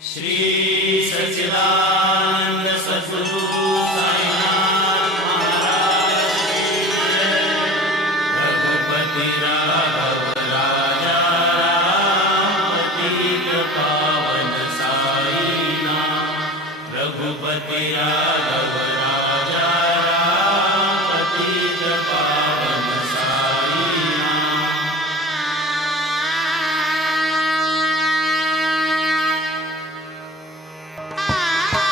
श्री सच्चिदानंद सद्गुरु साईनाथ महाराज की जय। रघुपति राघव राजा राम पतित पावन साईनाथ। रघुपति राघव राजा राम पतित पावन साईनाथ। Ah!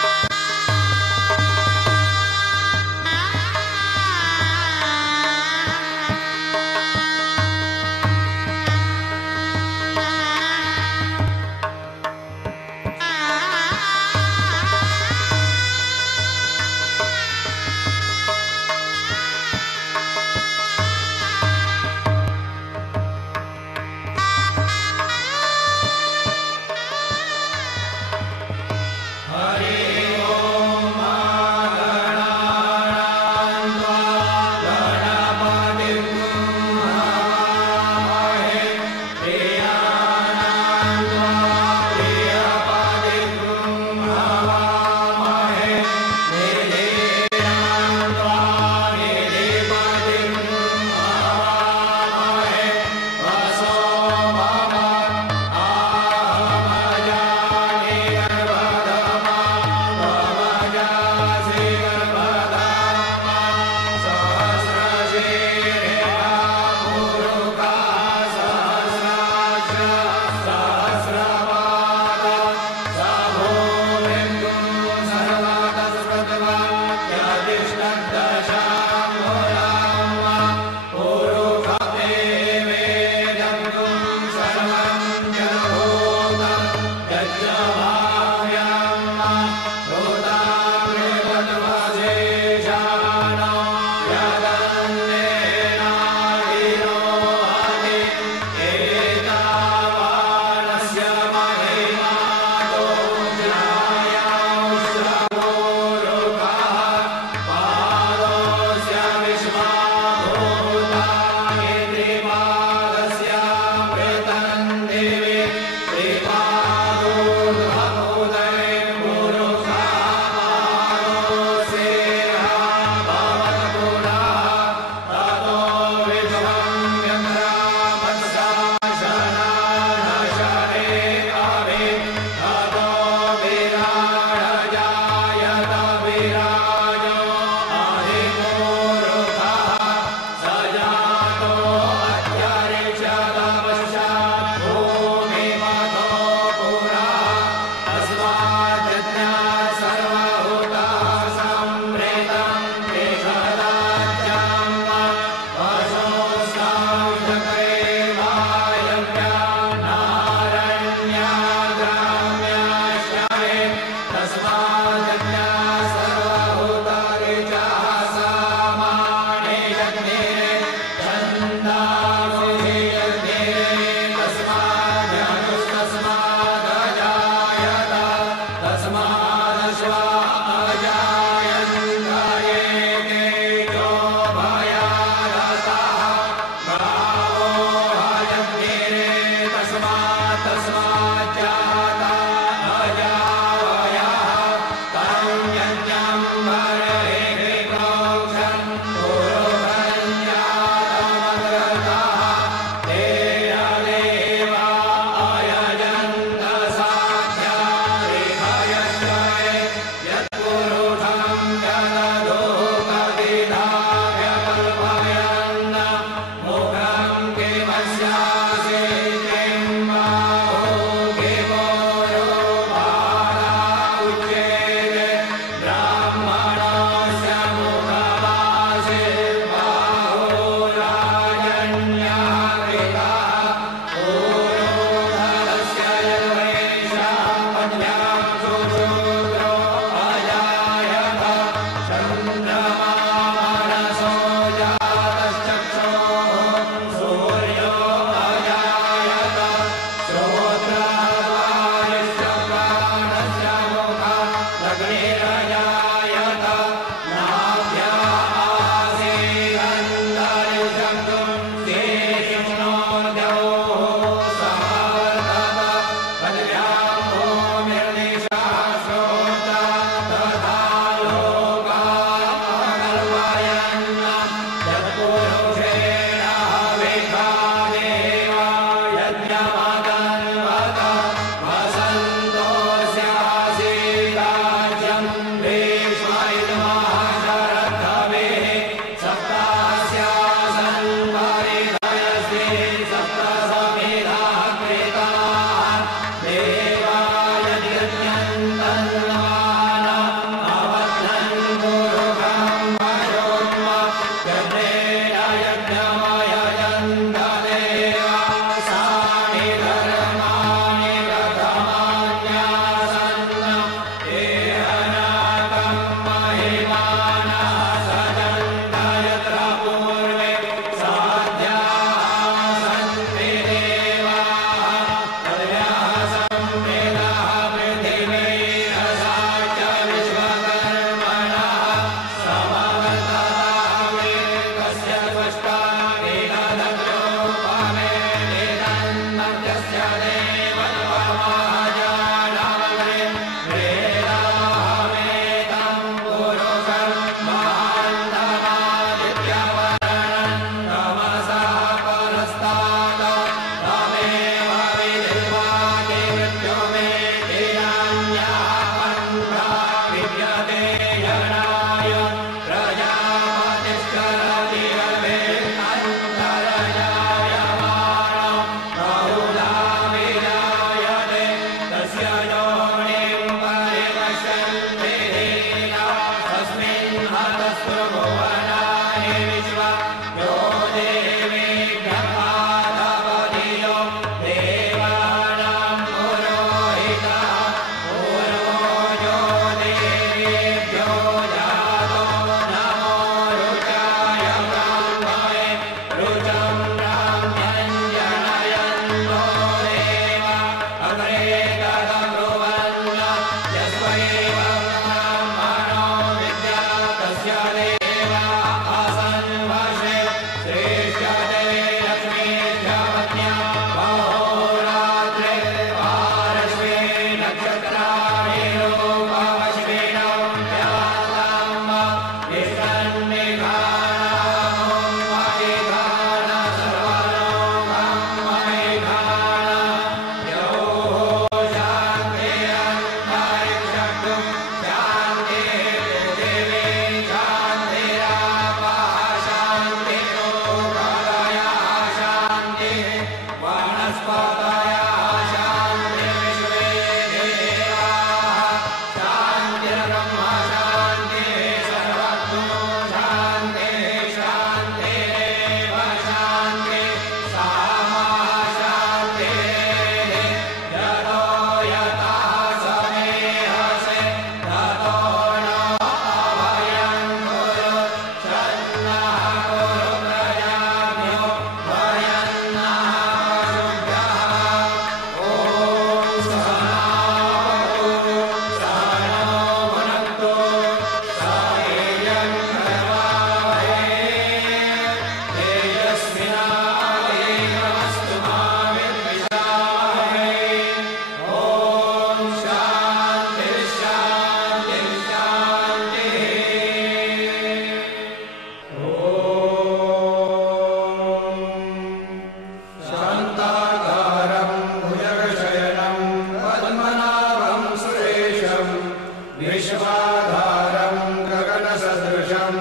सदृशम्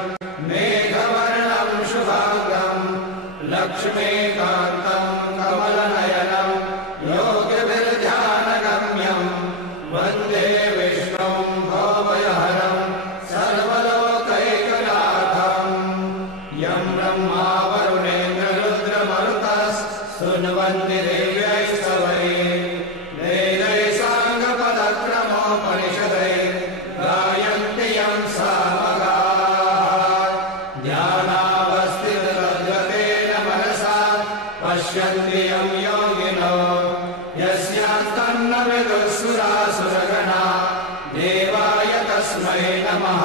मेघवर्णं शुभाङ्गं लक्ष्मीकान्तं कमलनयनं योगिभिर्ध्यानगम्यं वन्दे विष्णुं भवभयहरं सर्वलोकैकनाथं यं ब्रह्मा वरुणेन्द्ररुद्रमरुतस्तुन्वन्ति देव्यैः स्तवैः वेदैः साङ्गपदक्रमोपनिषदैः गायन्ति यं सामगाः ध्यानावस्थिततद्गतेन मनसा पश्यन्ति यं योगिनो यस्यान्तन्न विदुःसुरासुरगणा देवाय तस्मै नमः।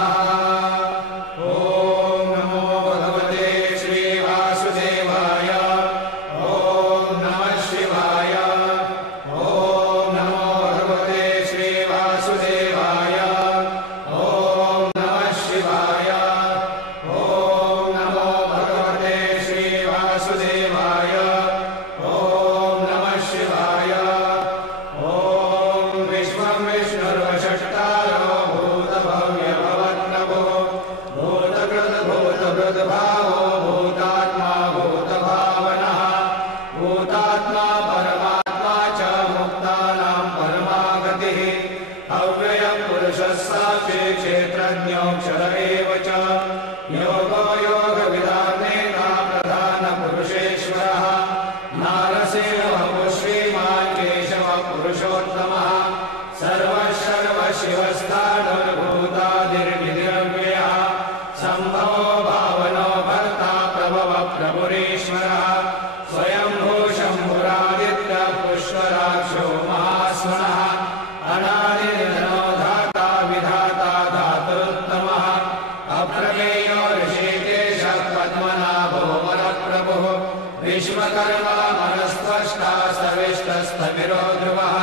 विश्वकर्मा मनस्त्वष्टा सविष्टस्तमिरो ध्रुवः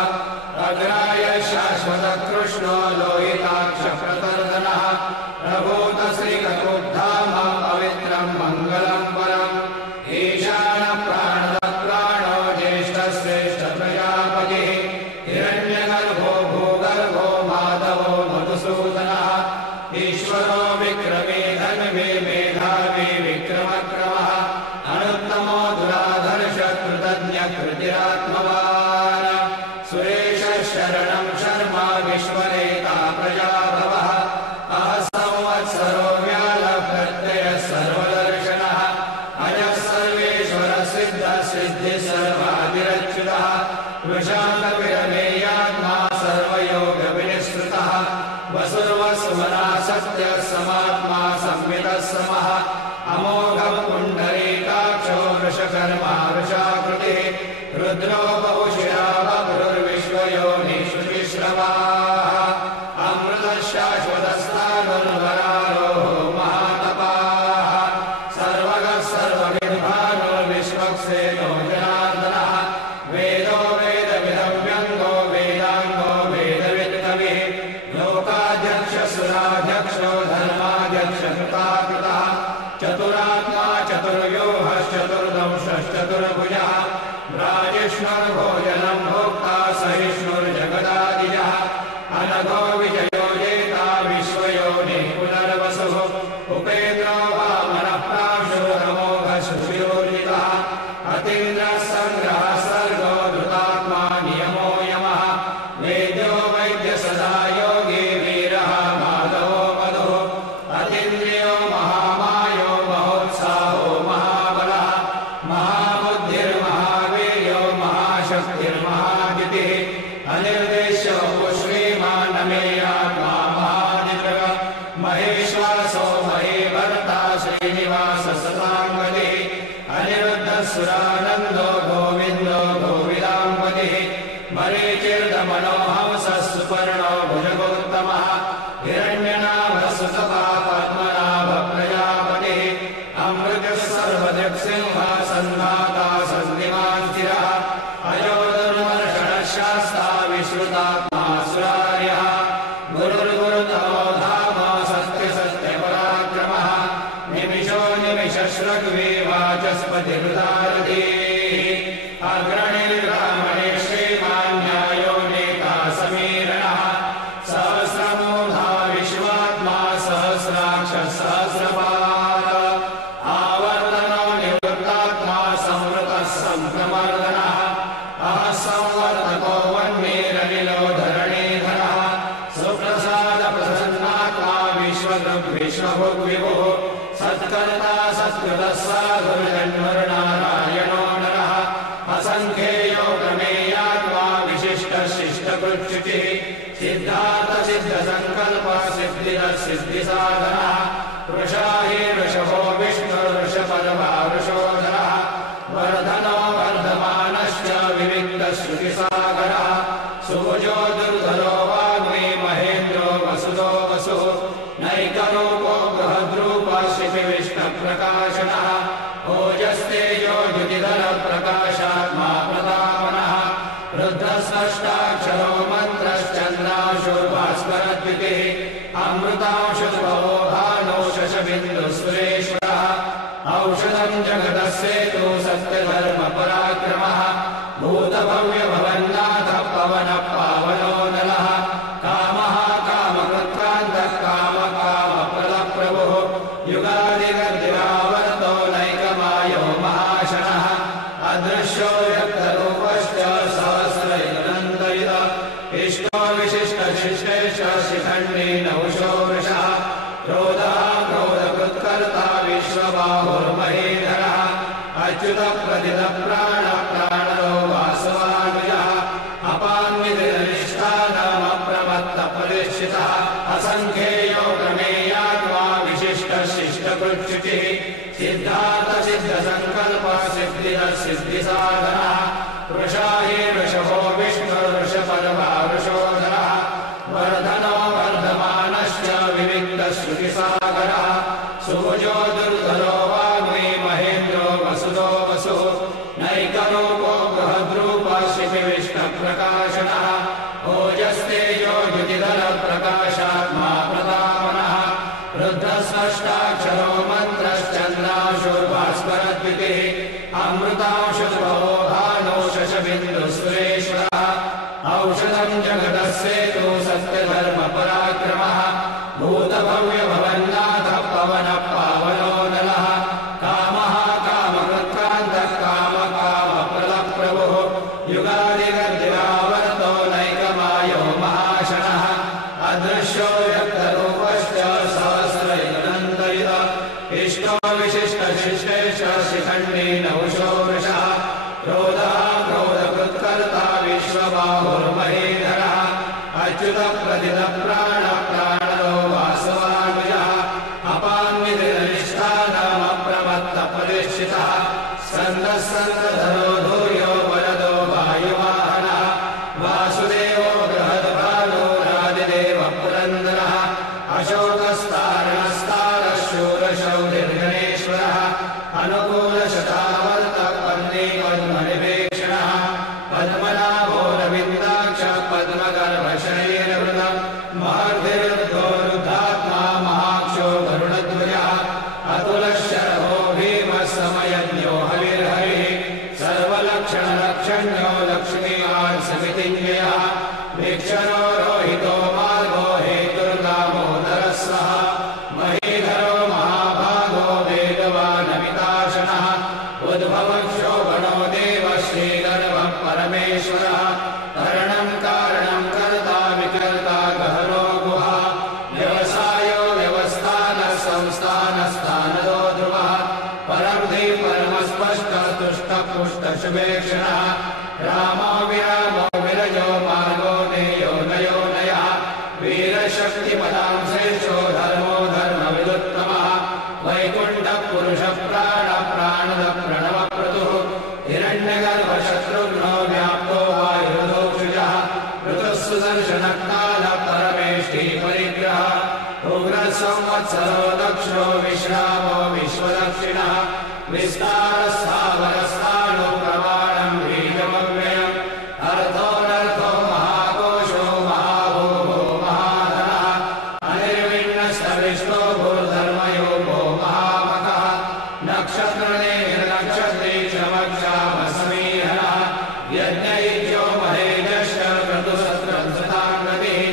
अग्राय शाश्वतकृष्णो लोहिताक्षप्रतर्दनः प्रभूतश्रीककुब्धाम पवित्रं मङ्गलं परम् ईशानप्राणदप्राणो ज्येष्ठश्रेष्ठप्रजापतिः हिरण्यगर्भो भूगर्भो माधवो मधुसूदनः ईश्वरो विक्रमे धन्वे मेधावी विक्रमक्रमः अनुत्तमो दुराधर्ष कृतज्ञकृतिरात्मवान् सुरेश शरणं शर्मा विश्वनेता प्रजाभवः अह संवत्सरो व्यालप्रत्ययः सर्वदर्शनः अजः सर्वेश्वर सिद्ध सिद्धि सर्वादिरच्युतः वृषाङ्गविरमेयात्मा सर्वयोगविनिःसृतः वसुर्वसुमना सत्यः समात्मा संवितः समः अमोघं पुण्डरीकाक्षो वृषकर्मा वृषाकृतिः रुद्रो बहुशिरा बभ्रुर्विश्वयोनिषु विश्रवाः अमृतशाश्वतस्थानुर्वरारोहो महातपाः सर्वगः सर्वविद्भानो विश्वक्सेनो जनार्दनः वेदो वेदविदं व्यङ्गो वेदाङ्गो वेदवित्कविः लोकाध्यक्षसुराध्यक्षो धर्माध्यक्ष कृताकृतः चतुरात्मा चतुर्व्यूहश्चतुर्दंशश्चतुर्भुजः राजिष्णुर्भोजनं भोक्ता सहिष्णुर्जगदादिजः अनघो विजयो जेता विश्वयोनिः पुनर्वसुः उपेन्द्रो वामनः प्राशुरमोघशुशिरोर्जितः अतीन्द्रः सङ्ग्रहः सर्गो धृतात्मा नियमो यमः वेद्यो वैद्य सदा योगी वीरः माधवो मधुः अतीन्द्रियो महामायो महोत्साहो महाबलः महाबुद्धिर्महावीर्यो महाशक्तिर्महाजितिः अनिर्देश्यो श्रीमानमेयात्मा महादित्रः महेश्वासो महेभर्ता श्रीनिवास सताङ्गतिः अनिरुद्धसुरानन्दो गोविन्दो गोविदाम्पतिः मरीचिर्दमनोहंसः सुपर्णो भुजगोत्तमः हिरण्यनाभसुतपा पद्मनाभ प्रजापतिः अमृतः सर्वदिक्सिंहासन्नाथा सन्निवान् स्थिरः अजो दुर्मर्षणः शास्ता विश्रुतात्मा सुरार्यः गुरुर्गुरुतमो धाम सत्यसत्यपराक्रमः निमिषो निमिषश्रग्वे वाचस्पतिर्दारतीः अग्रणिर्ब्राह्मणे श्रीमान्यायो नेता समीरणः सहस्रमूढा विश्वात्मा सहस्राक्षः सहस्र सत्कर्ता सत्कृतः साधुर्जन्मर्नारायणो नरः असङ्ख्येयो प्रमेयात्मा विशिष्टः शिष्टकृच्युतिः सिद्धार्थ सिद्धसङ्कल्प सिद्धिरः सिद्धिसाधनः वृषाहि वृषभो विष्णुर्वृषपदवा वृषोधरः वर्धनो वर्धमानश्च विविक्तश्रुतिसागरः सुभुजो दुर्धरो वाग्मी महेन्द्रो वसुदो वसुः नैकरूपो बृहद्रूपशिपि विष्णुप्रकाशनः ओजस्तेजो द्युतिधरप्रकाशात्मा प्रतापनः रुद्रस्पष्टाक्षरो मन्त्रश्चन्द्रांशुर्भास्करद्युतिः अमृतांशुर्भवो भानो शशबिन्दुसुरेश्वरः औषधम् जगदस्येतु सत्यधर्मपराक्रमः भूतभव्यभवन्नाथः पवनः पावनो नलः कामः कामकृत्कान्तः कामप्रभुः युगादिगर्दिरावर्तो नैकमायो महाशनः अदृश्यो व्यक्तरूपश्च सहस्रयुगनन्दयुत इष्टो विशिष्टशिष्टेश्च शिखण्डी नौशो वृषः क्रोधः क्रोधकृत्कर्ता विश्वबाहुर्महीधरः अच्युतप्रतितप्राणप्राणदो वासवानुजः अपान्वितनिष्ठानमप्रमत्तप्रतिष्ठितः असङ्ख्येयो प्रमेयात्मा विशिष्टः शिष्टकृच्युतिः सिद्धार्थ सिद्धसङ्कल्प सिद्धिरः सिद्धिसाधनः वृषाहि वृषभो विष्णुर्वृषपदवा वृषोधरः वर्धनो वर्धमानश्च विविक्तश्रुतिसागरः सुभुजो दुर्धरो वाग्मी महेन्द्रो वसुदो वसुः नैकरूपो बृहद्रूपशिपि विष्णुप्रकाशनः ओजस्तेजो द्युतिधरप्रकाशात्मा प्रतापनः रुद्रस्पष्टाक्षरो मन्त्रश्चन्द्रांशुर्भास्करद्युतिः अमृतांशुर्भवो भानो शशबिन्दुसुरेश्वरः औषधम् जगदस्येतु सत्यधर्मपराक्रमः भूतभव्यभवन्नाथः पवनः पावनो नलः कामः कामकृत्कान्तः कामप्रभुः युगादिगर्दिरावर्तो नैकमायो महाशनः अदृश्यो व्यक्तरूपश्च सहस्रयुगनन्दयुत इष्टो विशिष्टशिष्टेश्च शिखण्डी नौशो वृषः क्रोधः क्रोधकृत्कर्ता विश्वबाहुर्महीधरः अच्युतप्रतितप्राणप्राणदो वासवानुजः अपान्वितनिष्ठानमप्रमत्तप्रतिष्ठितः सन्दः सन्दधरो धूर्यो वरदो वायुवाहनः वासुदेवो बृहद्भानुरादिदेवः पुरन्दरः अशोकस्तारणस्तारः शूरशौर्यगणेश्वरः अनुकूलशतावर्तः पत्नीपद्मनिवेक्षणः पद्मनाभो रविन्दाक्षः पद्मगर्भशरीरवृतः महर्धिरुद्धोरुद्धात्मा महाक्षो गरुडध्वजः अतुलशरभो भीमः समयज्ञो हविर्हरिः सर्वलक्षणलक्षण्यो लक्ष्मीवान् समितिञ्जयः वीक्षणो रोहितो मार्गो हेतुर्दामोदरः स्वः महीधरो महाभागो वेगवानमिताशनः उद्भवक्षोभणो देवः श्रीगर्भः परमेश्वरः करणम् कारणम् कर्ता विकर्ता गहनो गुहा व्यवसायो व्यवस्थानः संस्थानस्थानदो ध्रुवः परब्धि परमस्पष्टः तुष्टः पुष्टशुभेक्षणः रामो विरामो विरजो मार्गो नेयो नयो नयः वीरशक्तिपदां श्रेष्ठो धर्मो धर्मविदुत्तमः वैकुण्ठः पुरुषः प्राणदः प्रणवप्रतुः हिरण्यगर्भशत्रुघ्नो व्याप्तो वायुर्दोक्षुजः ऋतुः सुदर्शनकालः परमेष्ठी परिग्रहः उग्रः संवत्सरो दक्षो विश्रामो विश्वदक्षिणः विस्तारस्थावरस्थाणो प्रमाणम् बीजमव्ययम् अर्थोऽनर्थो महाकोशो महाभूभो महाधनः अनिर्विण्णस्तविष्टो भूर्धर्मयोगो महामखः नक्षत्रनेमिर्नक्षत्री क्षमक्षामसमीहनः यज्ञयुज्यो महेजश्च क्रतुसत्रधृताङ्गतिः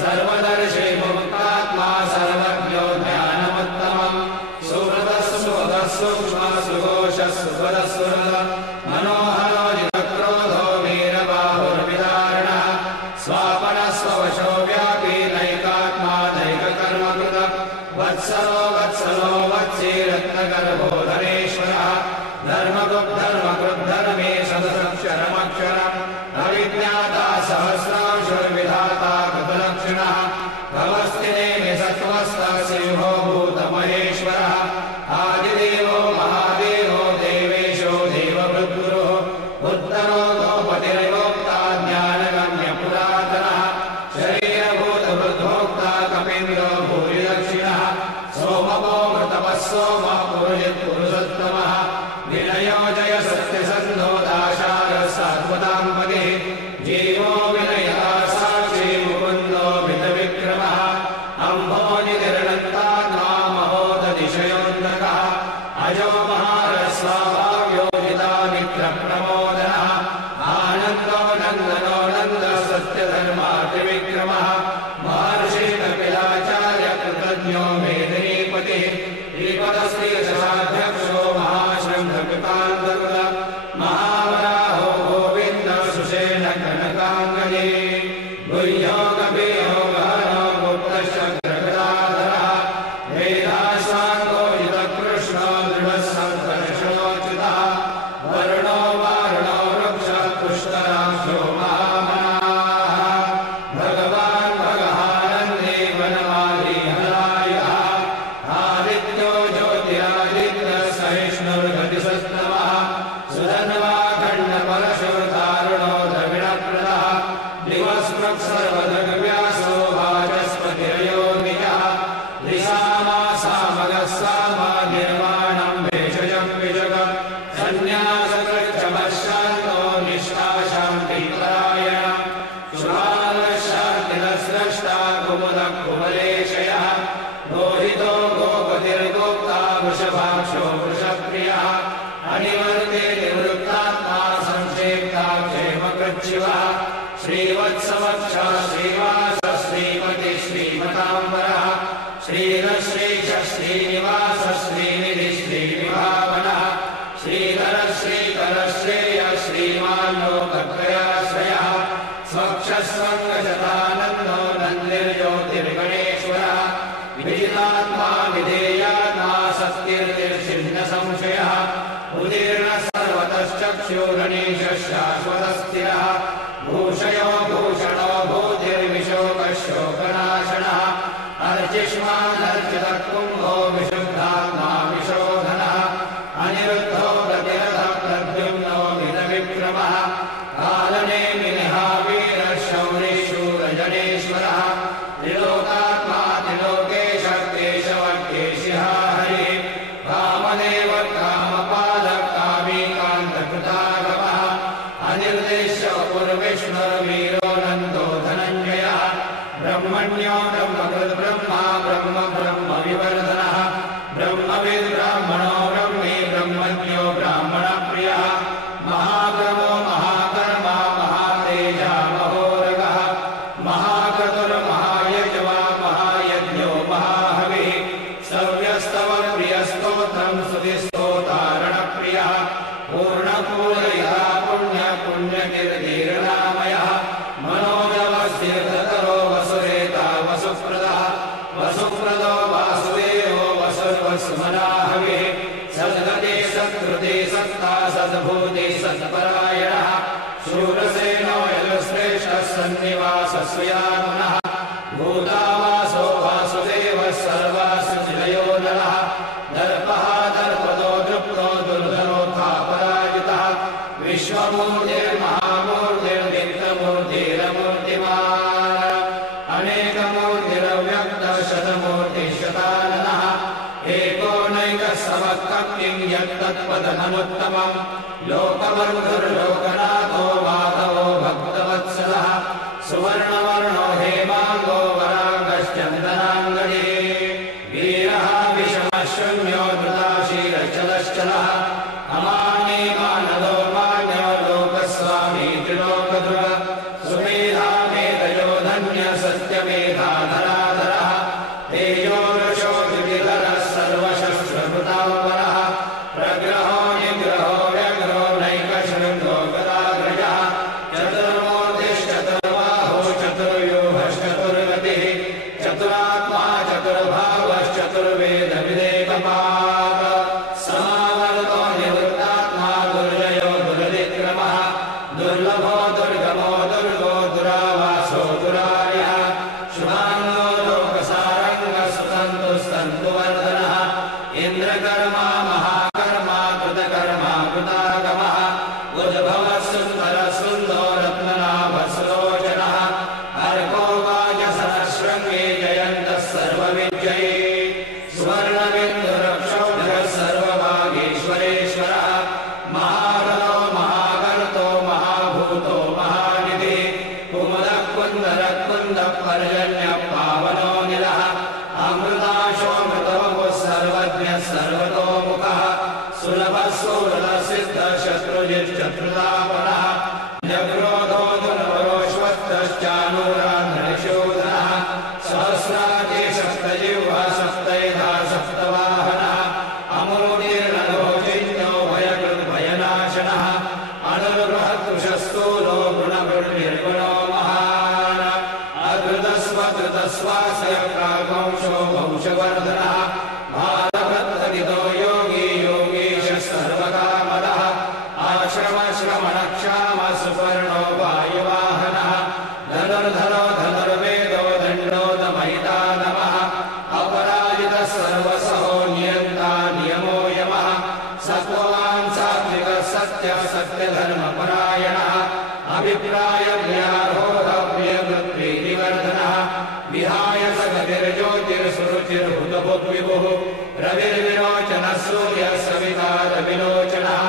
सर्वदर्शी मुक्तात्मा सर्वज्ञो ज्ञानमुत्तमम् सुहृदः सुहृदः सूक्ष्मः सुघोषः सुहृदः सुहृदः मनोहरो जितक्रोधो वीरबाहुर्विदारणः स्वापनः स्ववशो व्यापी नैकात्मा नैककर्मकृतः वत्सलो वत्सलो वत्सी गर्भोधरेश्वरः धर्मकृद्धर्मे सदसक्षरमक्षरम् अविज्ञाता सहस्रांशुर्विधाता कृतलक्षणः भवस्तिने सत्त्वस्तसिंहो भूतमहेश्वरः आदिदेवो महादेवो देवेशो देवभृद्गुरुः उत्तरो गोपतिर्गोप्ता ज्ञानगम्यपुरातनः शरीरभूतवृद्धोक्ता कपीन्द्रो भूरिदक्षिणः सोमपो मृतपः सोमः पुरुषोत्तमः विनयो जय सत्यसन्धो दाशारः सात्वतां पतिः जीवो विनयः साक्षी मुकुन्दो मितविक्रमः अम्भोनिर्णन्तात्मा महोदतिशयोऽन्तकः अजो महारस्वाभाव्योजिता मित्रप्रमोदनः आनन्दो नन्दनो नन्द सत्यधर्मात्रिविक्रमः महर्षि कपिलाचार्य कृतज्ञो मेदिनीपतिः श्रीपदश्रीदशाध्यक्षो महाशृङ्खकृतान्तकृत महावराहो गोविन्द सुषेण कनकाङ्गजे गुह्यो कपियो गहनो गुप्तशक्रगदाधरः वेदाशान्तो युतकृष्णो दृढः सन्तर्षणोच्युतः वरुणो वारुणो वृक्षः पुष्कराक्षो महामनाः भगवान् भगहानन्दे वनमाली हलायः आदित्यो ज्योतिरादित्यः सहिष्णुर्गतिसत्तमः सुधन्वा खण्डपरशुर्तारुणो द्रविणप्रदः दिवस्पृक् सर्वदग्व्यासो वाचस्पतिरयोनिजः दिशामासामगः सामा निर्माणं भेषजं विजग सन्न्यासकृच्छमशान्तो निष्ठाशान्तिपरायण शुभाङ्गशान्तिरस्रष्टा कुमुदः कुमलेशयः रोहितो गोपतिर्गोप्ता वृषभाक्षो वृषप्रियः अनिवर्ते निवृत्तात्मा संक्षेप्ता क्षेमकृच्छिवः श्रीवत्सवक्षा श्रीवास श्रीमति श्रीमताम्बरः श्रीरश्रीश श्रीनिवास श्रीनिधि श्रीविभावनः श्रीधर श्रीकर श्रेय श्रीमान्लोकत्रयाश्रयः स्वक्षस्वङ्गशतानन्दो नन्दिर्ज्योतिर्गणेश्वरः विदितात्मा विधेयात्मा सत्कीर्तिर्षिन्नसंशयः उदीर्णः सर्वतश्चक्षुर्गणेशः शाश्वतस्थिरः भूषयो भूषणो भूतिर्विशोकः शोकनाशनः अर्चिष्मानर्चितः कुम्भो विशुद्धात्मा विशोधनः अनिरुद्धो प्रतिरथः प्रद्युम्नो मितविक्रमः कालनेमिनिहा वीरः शौरिशूरजनेश्वरः त्रिलोकात्मा त्रिलोकेशः केशवः केशिः हरिः कामदेव कामपालः कामीकान्तकृतागमः अनिर्देश्य पुर्विष्णुर्वीरो नन्दो धनञ्जयः ब्रह्मण्यो ब्रह्मकृद्ब्रह्मा ब्रह्म ब्रह्म विवर्धनः ब्रह्मविद् ब्राह्मणो ब्रह्मी ब्रह्मज्ञो ब्राह्मणप्रियः महाक्रमो महाकर्मा महातेजा महोरगः महाक्रतुर्महायज्वा महायज्ञो महाहविः सव्यस्तव प्रियस्तोत्रं स्तुतिस्तोतारणप्रियः पूर्णपूरयः पुण्यपुण्यकीर्तिर्नामयः मनोजवस्तीर्थकरो वसुरेता वसुप्रदः वसुप्रदो वासुदेवो वसुर्वसुमनाहविः सद्गते सत्कृते सत्ता सद्भूते सत्परायणः शूरसेनो यजुश्रेष्ठः सन्निवासस्वयामुनः भूतावासो वासुदेवः सर्वासुचिलयो नरः दर्पः दर्पदो दृप्तो दुर्धरोऽथापराजितः विश्वमूर्तिर्महामूर्तिर्नित्यमूर्तिरमूर्तिमान् अनेकमूर्तिरव्यक्तः शतमूर्तिः शताननः एकोनैकः समक्किं यत्तत्पदनमुत्तमम् लोकबन्धुर्लोकनाथो माधवो भक्तवत्सलः सुवर्णवर्णो हेमाङ्गो वराङ्गश्चन्दनाङ्गणे वीरः विषमः शून्यो धृताशीलश्चलश्चलः अमान्ये मानदो मान्यो लोकस्वामी त्रिलोकधृग सुमेधा मेधयो धन्य सत्यमेधाधराधरः तेजो वृषो द्युतिधरः सर्वशस्त्रभृताम्बरः प्रग्रहो निग्रहो व्यग्रो नैकशृङ्गो गदाग्रजः चतुर्मूर्तिश्चतुर्बाहो चतुर्व्यूहश्चतुर्गतिः चतुरात्मा चतुर्भावश्चतुर्वेदविदेकपाः कृतकर्मा महाकर्मा कृतकर्मा कृतागमः उद्भवः सुन्दरः सुन्दो रत्ननाभः सुलोचनः अर्को वाजसहस्रङ्गे जयन्तः सर्वविजयी सुवर्णबिन्दुरक्षौभ्यः सर्वभागेश्वरेश्वरः महारथो महाकर्तो महाभूतो महानिधिः कुमुदः कुन्दरः कुन्दः पर्जन्यः पावनो निलः अमृताशोऽमृतवपुः सर्वज्ञः सर्वतोमुखः सुलभः सुहृदः सिद्धः शत्रुजिश्चत्रुतापनः जग्रोधो दुर्वरोश्वत्तश्चानूराधनशूधनः सहस्राजे सप्तजिह्वा सप्तैधा सप्तवाहनः अमूर्तिर्नलोचिन्यो भयकृद्भयनाशनः अनुर्बृहत्कृशस्थूलो गुणकृर्निर्गुणो महान् अकृतस्वकृतस्वास्य प्रागंशो वंशवर्धनः भारभद्रगितो योगी योगीश सर्वकामदः आश्रमश्रमणक्षामः सुपर्णो वायुवाहनः धनुर्धरो धनुर्वेदो दण्डोदमयितानमः अपराजितः सर्वसहो नियन्ता नियमो यमः सत्त्ववान् सात्विकः सत्यः सत्यधर्मपरायणः अभिप्रायज्ञार्होधप्रियकृत्प्रीतिवर्धनः विहाय सगतिर्ज्योतिर्सुरुचिर्हुतभुग्विभुः रविर्विरोचनः सूर्यः सविता रविलोचनः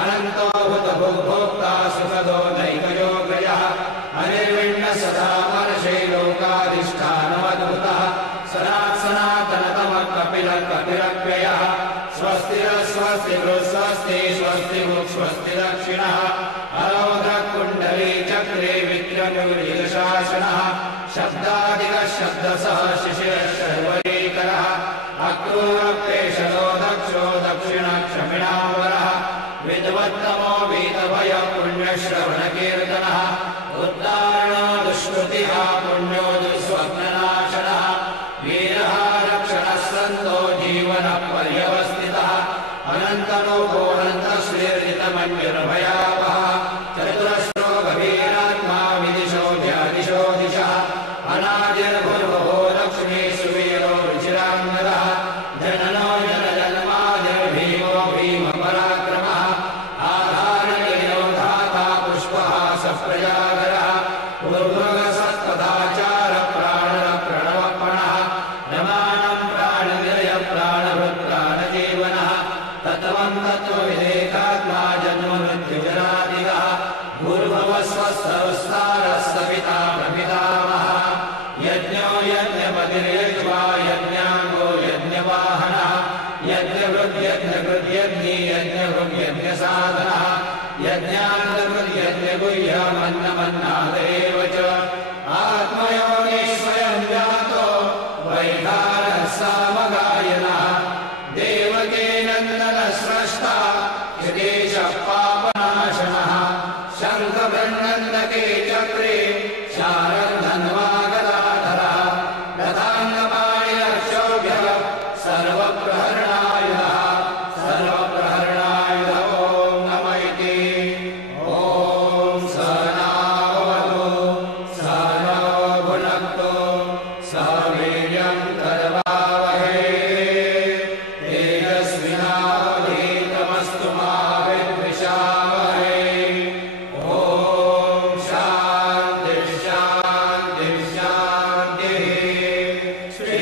अनन्तो हुतभुग्भोक्ता सुखदो नैकयोग्रजः अनिर्विण्णः सदा मर्षे लोकाधिष्ठानमद्भुतः सनातनतमः कपिलः कपिरव्ययः स्वस्तिरस्वस्ति स्वस्ति स्वस्ति स्वस्ति दक्षिणः अरौद्रः कुण्डली चक्रे विक्रमशासनः शब्दादिकः शब्दसः शिशिरः शर्वरीकरः अक्रूरप्रेषलो दक्षो दक्षिणक्षमिणावरः विद्वत्तमो वीतभयः पुण्यश्रवणकीर्तनः उद्दारणो दुष्कृतिः पुण्यो दुःस्वप्ननाशनः वीरः रक्षणः सन्तो जीवनः पर्यवस्थितः अनन्तरूपोऽनन्तश्रीर्जितमन्युर्भयावः चतुरश्रो गभीरात्मा विदिशो ध्यादिशो दिशः अनादिर्भुर्भुवो लक्ष्मी सुवीरो रुचिराङ्गदः जननो जनजन्मादिर्भीमो भीमपराक्रमः आधारणीयो धाता पुष्पः सप्रजागरः पूर्वगसत्पदाचारः प्राणः प्रणवपणः रमाणं प्राणनिलयः प्राणभृत्प्राणजीवनः तत्त्वं तत्त्वविदेकात्मा जन्ममृत्युजरादिगः भूर्भुवस्वस्थविस्तारः सविता प्रपितामहः यज्ञो यज्ञपतिर्यज्वा यज्ञाङ्गो यज्ञवाहनः यज्ञभृद्यज्ञकृद्यज्ञी यज्ञभृग्यज्ञसाधनः यज्ञान्तकृद्यज्ञगुह्यमन्नमन्नादेव च आत्मयोगी स्वयं जातो वैखानः सामगायनः देवके नन्दनस्रष्टा यदेशः पापनाशनः शङ्खबृन्नन्दके चक्रे शारन्धन्वागदाधरः रथाङ्गपाणिरक्षोभ्यः सर्वप्रहरणायुधः सर्वप्रहरणायुध ॐ नम इति ॐ सहनावतु सहनो भुनक्तु सह वीर्यं करवावहै तेजस्विनावधीतमस्तु मा विद्विषावहै ॐ शान्ति शान्ति शान्तिः श्री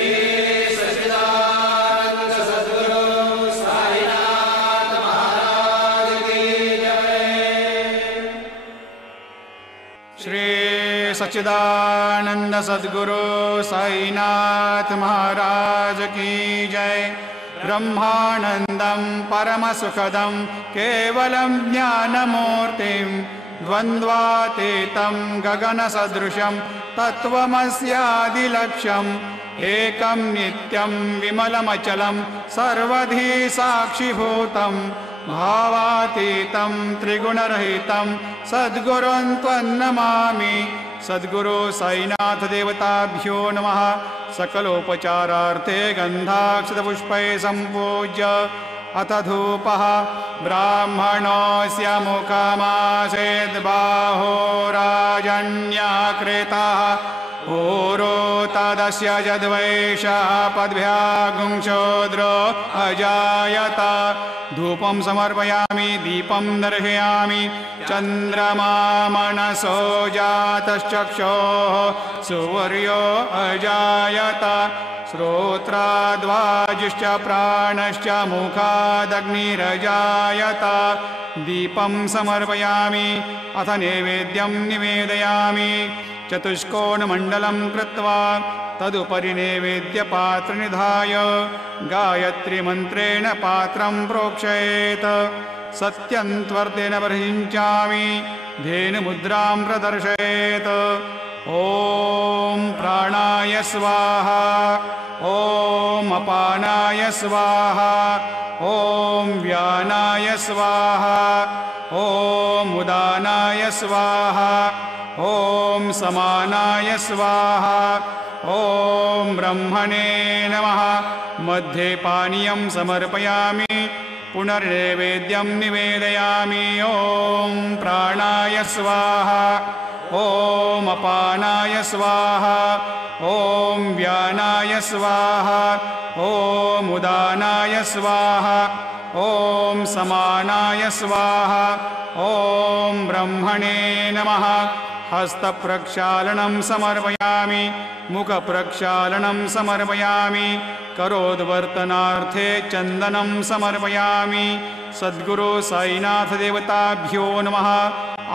सच्चिदानन्द सद्गुरु साईनाथ महाराज की जय। श्री सच्चिदानंद सद्गुरु साईनाथ महाराज की जय। ब्रह्मानंदं परमसुखदं केवलं ज्ञानमूर्तिं द्वन्द्वातीतं गगनसदृशं तत्त्वमस्यादिलक्ष्यम् एकं नित्यं विमलमचलं सर्वधी साक्षिभूतं भावातीतं त्रिगुणरहितं सद्गुरुं त्वन्नमामि। सद्गुरु साईनाथ देवताभ्यो नमः। सकलोपचारार्थे गन्धाक्षतपुष्पै सम्पूज्य अथ धूपः ब्राह्मणोऽस्य मुखमासेद्बाहो राजन्याकृतः तदस्य यद्वैषः पद्भ्यागुंशोद्र अजायत धूपं समर्पयामि दीपं दर्शयामि चन्द्रमा मनसो जातश्चक्षोः सूर्यो अजायत श्रोत्राद्वाजुश्च प्राणश्च मुखादग्निरजायत दीपं समर्पयामि अथ नैवेद्यं निवेदयामि चतुष्कोणमण्डलं कृत्वा तदुपरि नैवेद्यपात्रनिधाय गायत्रीमन्त्रेण पात्रं प्रोक्षयेत् सत्यन्त्वर्तेन प्रहिञ्चामि धेनुमुद्रां प्रदर्शयेत् ॐ प्राणाय स्वाहा ॐ अपानाय स्वाहा ॐ व्यानाय स्वाहा ॐ उदानाय स्वाहा ॐ समानाय स्वाहा ॐ ब्रह्मणे नमः मध्ये पानीयं समर्पयामि पुनर्नैवेद्यं निवेदयामि ॐ प्राणाय स्वाहा ॐ अपानाय स्वाहा ॐ व्यानाय स्वाहा ॐ उदानाय स्वाहा ॐ समानाय स्वाहा ॐ ब्रह्मणे नमः हस्तप्रक्षालनं समर्पयामि मुखप्रक्षालनं समर्पयामि करोद्वर्तनार्थे चन्दनं समर्पयामि सद्गुरु साईनाथदेवताभ्यो नमः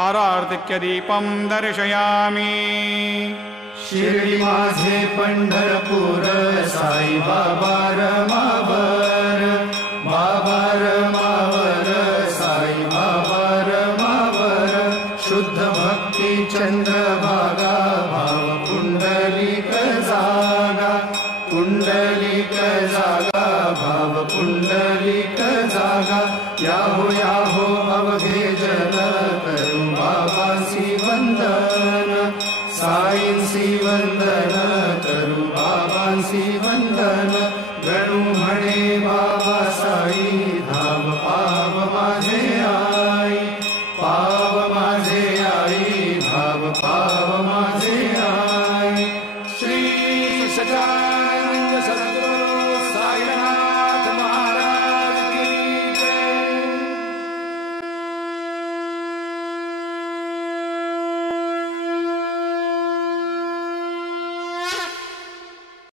आरार्तिक्यदीपं दर्शयामि शिर्डी माझे पंढरपूर साई बाबा रमावर बाबा रमावर साई बाबा रमावर शुद्ध भक्ती चंद्रभागा भाव पुंडलिक जागा भाव पुंडलिक जागा याहो अवघे जन करू बाबांसी वंदन साईंसी वंदन करू बाबांसी